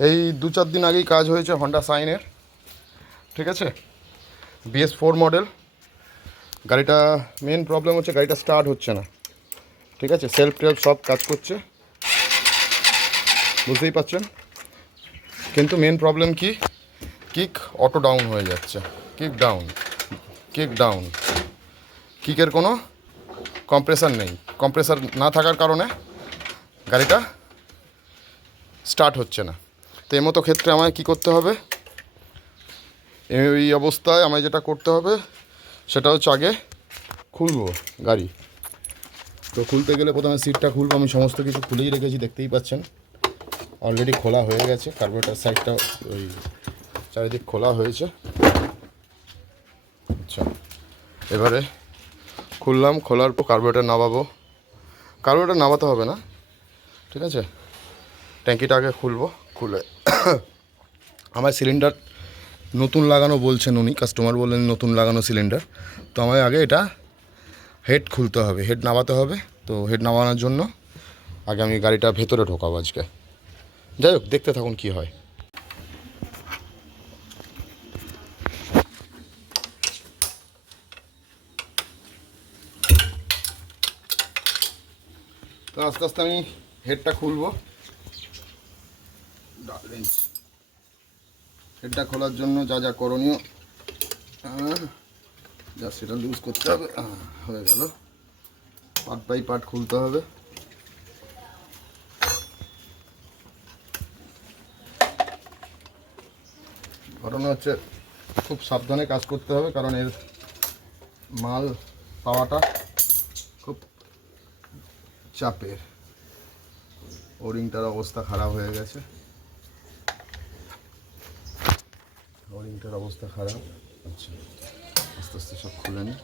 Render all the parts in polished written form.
এই 2-4 দিন আগেই কাজ হয়েছে হন্ডা সাইনের, ঠিক আছে, BS4 মডেল। গাড়িটা মেন প্রবলেম হচ্ছে গাড়িটা স্টার্ট হচ্ছে না, ঠিক আছে। সেলফ টেলফ সব কাজ করছে, বুঝতেই পারছেন, কিন্তু মেন প্রবলেম কি, কিক অটো ডাউন হয়ে যাচ্ছে, কিক ডাউন, কিক ডাউন, কিকের কোনো কম্প্রেসার নেই। কম্প্রেসার না থাকার কারণে গাড়িটা স্টার্ট হচ্ছে না। তো এর মতো ক্ষেত্রে আমায় কী করতে হবে, এই অবস্থায় আমায় যেটা করতে হবে সেটা হচ্ছে আগে খুলবো গাড়ি। তো খুলতে গেলে প্রথমে সিটটা খুলবো, আমি সমস্ত কিছু খুলেই রেখেছি, দেখতেই পাচ্ছেন অলরেডি খোলা হয়ে গেছে। কার্বোরেটর সাইডটা ওই চারিদিক খোলা হয়েছে। আচ্ছা, এবারে খুললাম, খোলার পর কার্বোরেটর নামাবো। কার্বোরেটর নামাতে হবে না, ঠিক আছে, ট্যাঙ্কিটা আগে খুলবো। খুলে আমার সিলিন্ডার নতুন লাগানো বলছেন উনি, কাস্টমার বললেন নতুন লাগানো সিলিন্ডার। তো আমায় আগে এটা হেড খুলতে হবে, হেড নামাতে হবে। তো হেড নামানোর জন্য আগে আমি গাড়িটা ভেতরে ঢোকাবো আজকে। যাই হোক, দেখতে থাকুন কি হয়। তো আস্তে আস্তে আমি হেডটা খুলবো। হেডটা খোলার জন্য যা যা করণীয়, যা সেটা লুজ করতে হবে। হয়ে গেল, পার্ট বাই পার্ট খুলতে হবে। ঘটনা হচ্ছে খুব সাবধানে কাজ করতে হবে, কারণ এর মাল পাওয়াটা খুব চাপের। ওরিংটার অবস্থা খারাপ হয়ে গেছে, ওরিংটার অবস্থা খারাপ। আচ্ছা, আস্তে আস্তে সব খুলে নিই।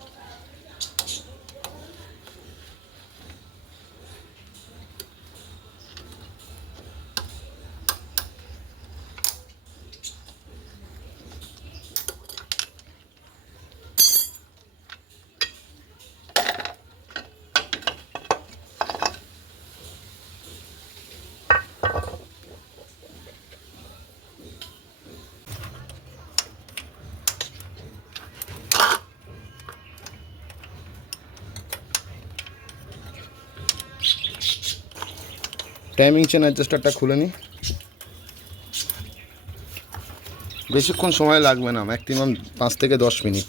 টাইমিং চেন অ্যাডজাস্টারটা খুলে নিই। বেশিক্ষণ সময় লাগবে না, ম্যাক্সিমাম 5 থেকে 10 মিনিট।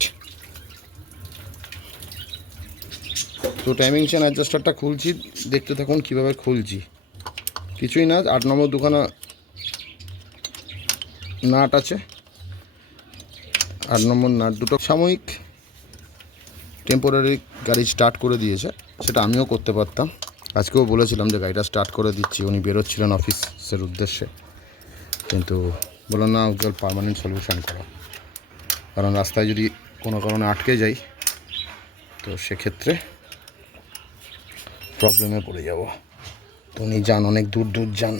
তো টাইমিং চেন অ্যাডজাস্টারটা খুলছি, দেখতে থাকুন কীভাবে খুলছি। কিছুই না, 8 নম্বর দুখানা নাট আছে, 8 নম্বর নাট দুটো সাময়িক টেম্পোরারি গাড়ি স্টার্ট করে দিয়েছে, সেটা আমিও করতে পারতাম। আজকেও বলেছিলাম যে গাড়িটা স্টার্ট করে দিচ্ছি, উনি বেরোচ্ছিলেন অফিসের উদ্দেশ্যে, কিন্তু বললাম না, উজ্জ্বল পার্মানেন্ট সলিউশন করো, কারণ রাস্তায় যদি কোনো কারণে আটকে যাই তো সেক্ষেত্রে প্রবলেমে পড়ে যাব। তো উনি যান, অনেক দূর দূর যান।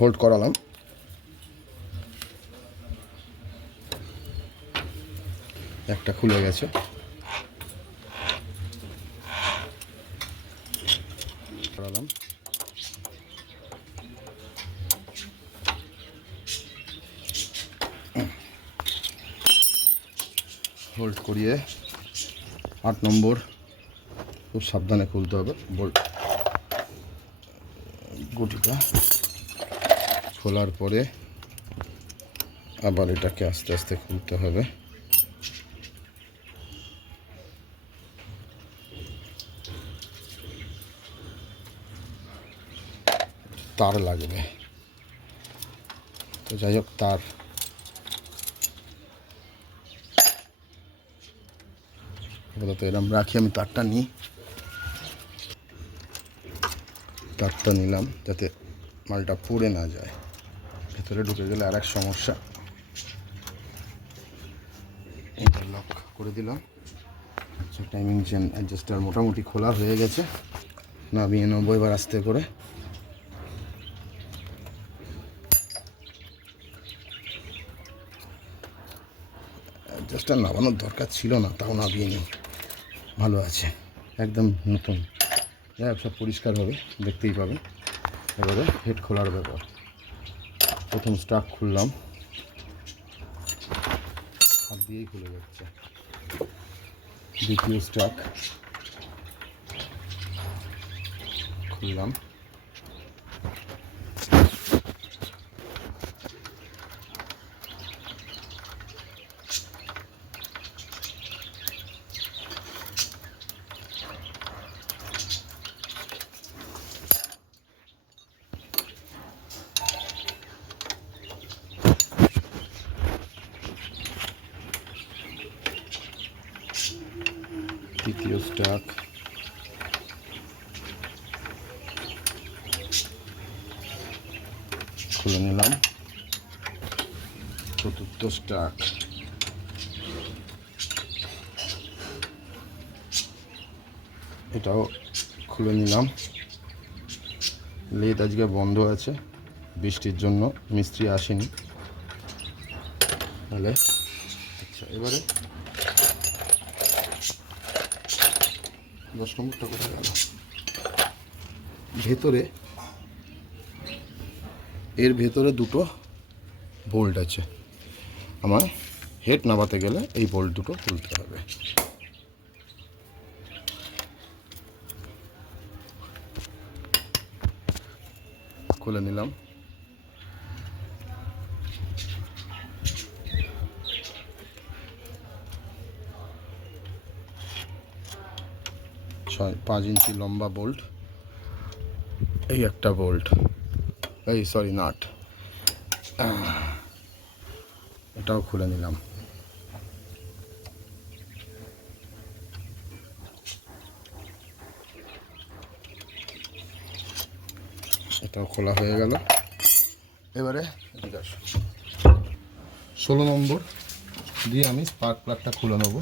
হোল্ড করালাম, একটা খুলে গেছে। করালাম, হোল্ড করিয়ে 8 নম্বর খুব সাবধানে খুলতে হবে। বোল্ট গুটিটা খোলার পরে আবার এটাকে আস্তে আস্তে খুলতে হবে। তার লাগবে, তো যাই হোক, তার আপাতত এরকম রাখি। আমি তারটা নিই, তারটা নিলাম যাতে মালটা পুড়ে না যায়, ভেতরে ঢুকে গেলে আর এক সমস্যা। ইন্টারলক করে দিলাম। আচ্ছা, টাইমিং চেন অ্যাডজাস্টার মোটামুটি খোলা হয়ে গেছে, নামিয়ে নেবো এবার আস্তে করে। এডজাস্টার নামানোর দরকার ছিল না, তাও নামিয়ে নিই, ভালো আছে, একদম নতুন। যাই হোক, সব পরিষ্কার হবে, দেখতেই পাবে। এবারে হেড খোলার ব্যাপার। প্রথম স্টাক খুললাম, হাত দিয়েই খুলে যাচ্ছে। দ্বিতীয় স্টাক খুললাম, তৃতীয় স্টাক খুলে নিলাম, চতুর্থ স্টাক, এটাও খুলে নিলাম। লেদ আজকে বন্ধ আছে, বৃষ্টির জন্য মিস্ত্রি আসেনি। তাহলে আচ্ছা, এবারে 10 নম্বরটা কোথায় গেল? ভেতরে, এর ভেতরে দুটো বোল্ট আছে, আমার হেড নামাতে গেলে এই বোল্ট দুটো খুলতে হবে। খুলে নিলাম। ছয় 5 ইঞ্চি লম্বা বোল্ট, এই একটা বোল্ট, এই সরি নাট, এটাও খুলে নিলাম। এটাও খোলা হয়ে গেল। এবারে 16 নম্বর দিয়ে আমি স্পার্ক প্লাগটা খুলে নেব।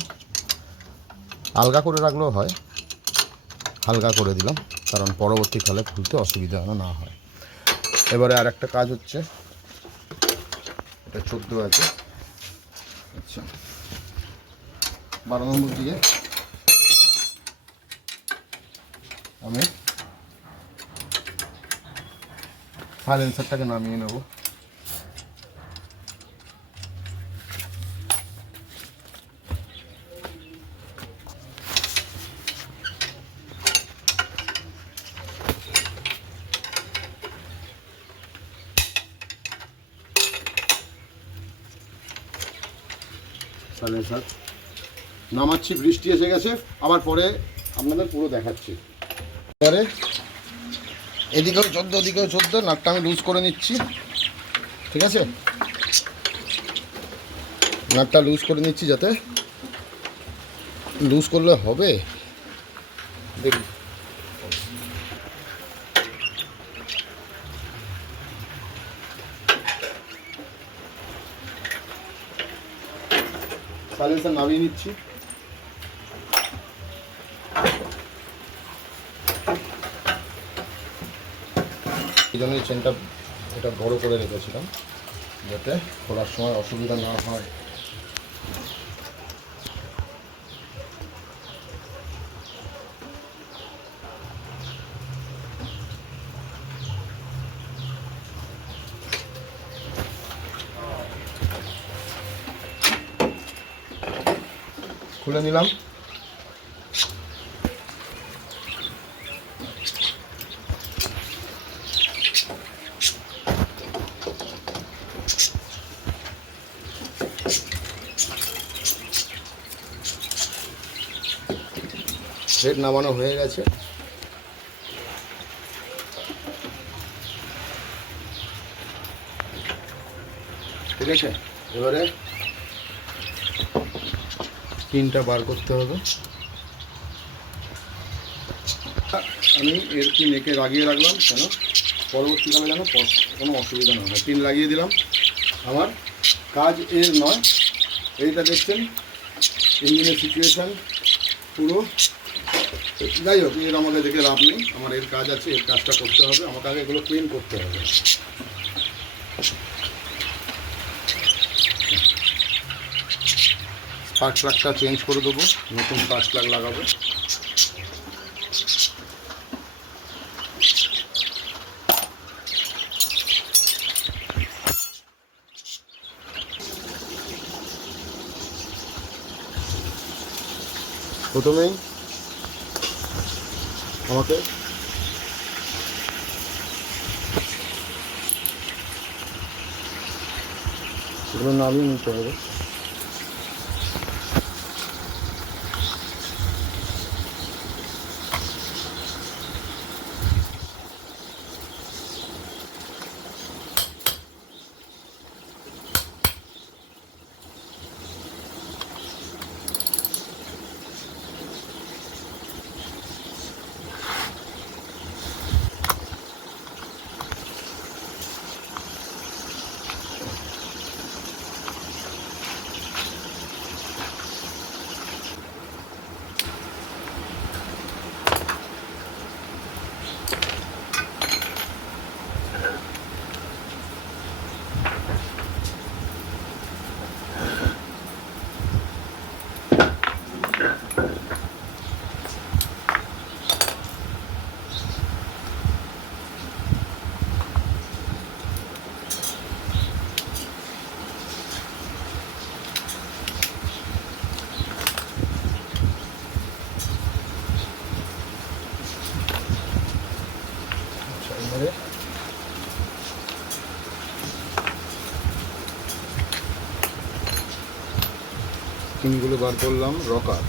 আলগা করে রাখলেও হয়, হালকা করে দিলাম, কারণ পরবর্তীকালে খুলতে অসুবিধা না হয়। এবারে আর একটা কাজ হচ্ছে, এটা 14 আছে, আচ্ছা 12 নম্বর দিয়ে আমি সাইলেন্সারটাকে নামিয়ে নেব। সাইলেন্সার নামাচ্ছি, বৃষ্টি এসে গেছে, আবার পরে আপনাদের পুরো দেখাচ্ছি। পরে এদিকেও 14, ওদিকেও 14, নাটটা আমি লুজ করে নিচ্ছি, ঠিক আছে? নাটটা লুজ করে নিচ্ছি, যাতে লুজ করলে হবে, দেখি সাইলেন্সার নামিয়ে নিচ্ছি। এই জন্য চেনটা এটা বড় করে রেখেছিলাম, যাতে খোলার সময় অসুবিধা না হয়। খুলে নিলাম। হেড নামানো হয়ে গেছে। ঠিক আছে, এবারে পিনটা বার করতে হবে। আমি এর পিন একে লাগিয়ে রাখলাম, কেন পরবর্তীকালে যেন কোনো অসুবিধা না হয়। পিন লাগিয়ে দিলাম। আমার কাজ এর নয়, এইটা দেখছেন ইঞ্জিনের সিচুয়েশান পুরো। যাই হোক, এর আমাকে দেখে লাভ নেই, আমার এর কাজ আছে, এর কাজটা করতে হবে। আমাকে আগে এগুলো ক্লিন করতে হবে। স্পার্ক প্লাগটা চেঞ্জ করে দেবো, নতুন স্পার্ক প্লাগ লাগাবো। প্রথমেই আমাকে এগুলো নামিয়ে নিতে হবে। পিনগুলো বার করলাম, রকার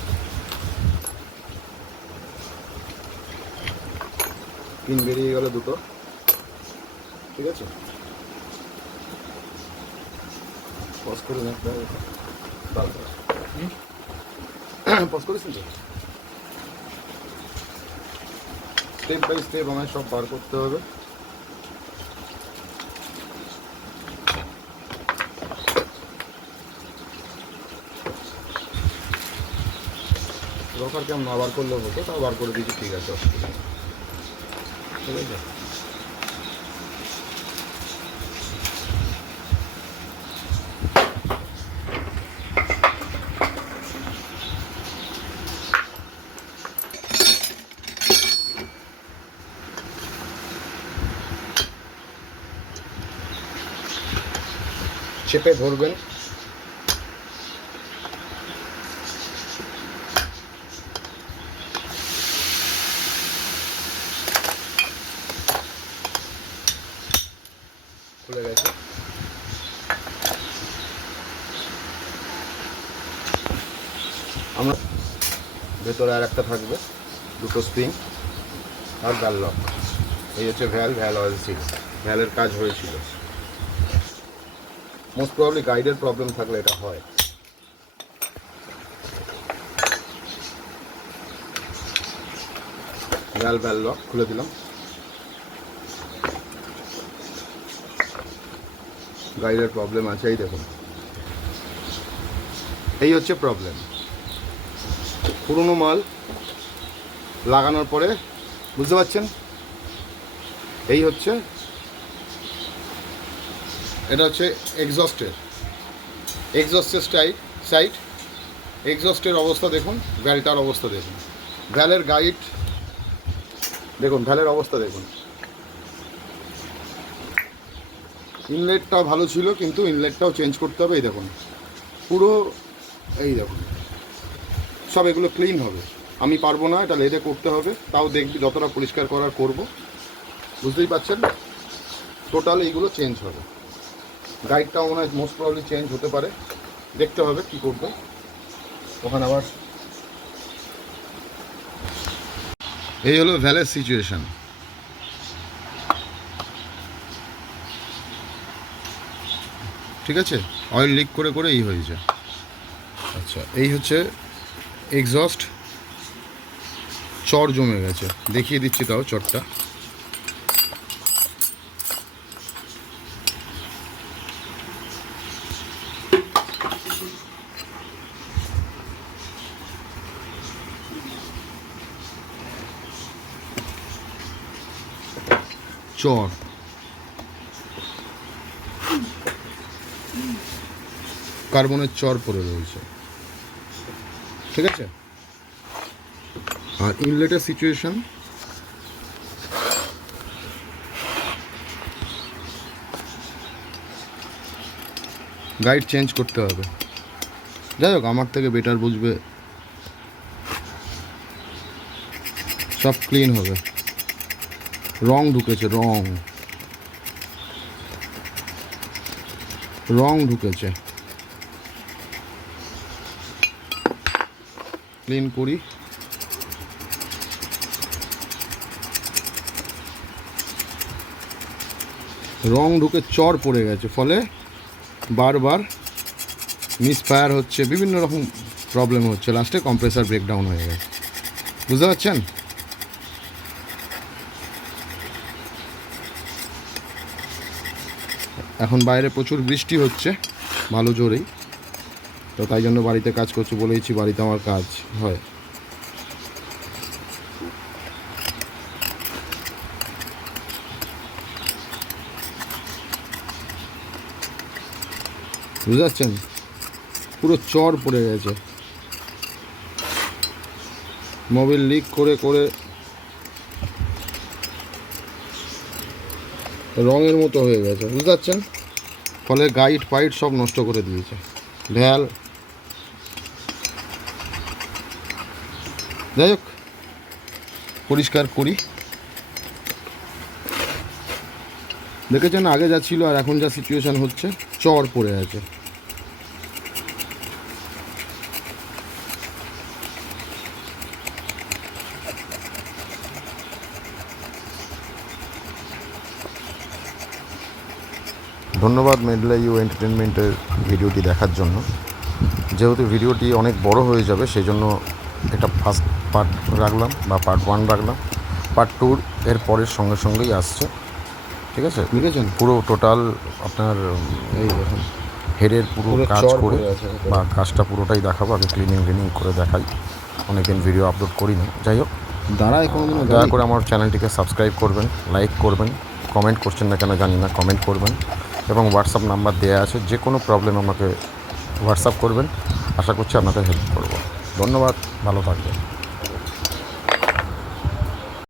পিন বেরিয়ে গেল দুটো, ঠিক আছে। পজ করে পজ করেছেন তো, স্টেপ বাই স্টেপ আমায় সব বার করতে হবে। রকার কেমন না বার করলেও হতো, তাও বার করে দিয়েছি, ঠিক আছে, অসুবিধা নেই, ঠিক আছে। চেপে ধরবেন, খুলে গেছে। আমরা ভেতরে আর একটা থাকবে, দুটো স্প্রিং আর গাল লক। এই হচ্ছে ভ্যাল অয়েল সিল। ভ্যালের কাজ হয়েছিল, মোস্ট প্রবলি গাইডের প্রবলেম থাকলে এটা হয়। ভ্যাল লক খুলে দিলাম, গাইডের প্রবলেম আছে, এই দেখুন, এই হচ্ছে প্রবলেম। পুরনো মাল লাগানোর পরে বুঝতে পারছেন, এই হচ্ছে, এটা হচ্ছে এক্সস্টের সাইড। এক্সস্টের অবস্থা দেখুন, ভ্যালটার অবস্থা দেখুন, ভ্যালের গাইড দেখুন, ভ্যালের অবস্থা দেখুন। ইনলেটটাও ভালো ছিল, কিন্তু ইনলেটটাও চেঞ্জ করতে হবে। এই দেখুন পুরো, এই দেখুন সব এগুলো ক্লিন হবে। আমি পারবো না, এটা লেদে করতে হবে, তাও দেখবি যতটা পরিষ্কার করার করব, বুঝতেই পারছেন। টোটাল এইগুলো চেঞ্জ হবে। গাইডটাও মনে হয় মোস্ট প্রবলি চেঞ্জ হতে পারে, দেখতে হবে কি করবে ওখানে আবার। এই হলো ভ্যালের সিচুয়েশান, ঠিক আছে। অয়েল লিক করে করে এই হয়েছে। আচ্ছা, এই হচ্ছে এক্সস্ট, চর জমে গেছে, দেখিয়ে দিচ্ছি তাও চরটা। চর কার্বনের চর পড়ে রয়েছে। ঠিক আছে। আর ইনলেটের সিচুয়েশন গাইড চেঞ্জ করতে হবে। যাই হোক, আমার থেকে বেটার বুঝবে, সব ক্লিন হবে। রং ঢুকেছে, রং ঢুকেছে, ক্লিন করি। রং ঢুকে চর পড়ে গেছে, ফলে বারবার মিসফায়ার হচ্ছে, বিভিন্ন রকম প্রবলেম হচ্ছে, লাস্টে কম্প্রেসার ব্রেকডাউন হয়ে গেছে। বুঝতে পারছেন? এখন বাইরে প্রচুর বৃষ্টি হচ্ছে, ভালো জোরেই, তো তাই জন্য বাড়িতে কাজ করছি। বলেইছি বাড়িতে আমার কাজ হয়। বুঝতে পারছেন? পুরো চর পড়ে গেছে, মোবিল লিক করে করে রঙের মতো হয়ে গেছে। বুঝতে পারছেন? ফলে গাইড ফাইট সব নষ্ট করে দিয়েছে। ঢেল, যাই হোক, পরিষ্কার করি। দেখেছেন আগে যা ছিল আর এখন যা সিচুয়েশান হচ্ছে, চর পড়ে আছে। ধন্যবাদ মেডলা ইউ এন্টারটেনমেন্টের ভিডিওটি দেখার জন্য। যেহেতু ভিডিওটি অনেক বড় হয়ে যাবে, সেই জন্য এটা ফার্স্ট পার্ট রাখলাম বা পার্ট 1 রাখলাম। পার্ট 2 এর পরের সঙ্গে সঙ্গেই আসছে। ঠিক আছে, বুঝেছেন? পুরো টোটাল আপনার এই দেখুন হেডের পুরো কাজ করে বা কাজটা পুরোটাই দেখাবো। আগে ক্লিনিং করে দেখাই, অনেকদিন ভিডিও আপলোড করি না। যাই হোক, দয়া করে আমার চ্যানেলটিকে সাবস্ক্রাইব করবেন, লাইক করবেন, কমেন্ট করছেন না কেন জানি না, কমেন্ট করবেন, এবং হোয়াটসঅ্যাপ নাম্বার দেওয়া আছে, যে কোনো প্রবলেম আমাকে হোয়াটসঅ্যাপ করবেন। আশা করছি আপনাদের হেল্প করব। ধন্যবাদ, ভালো থাকবেন।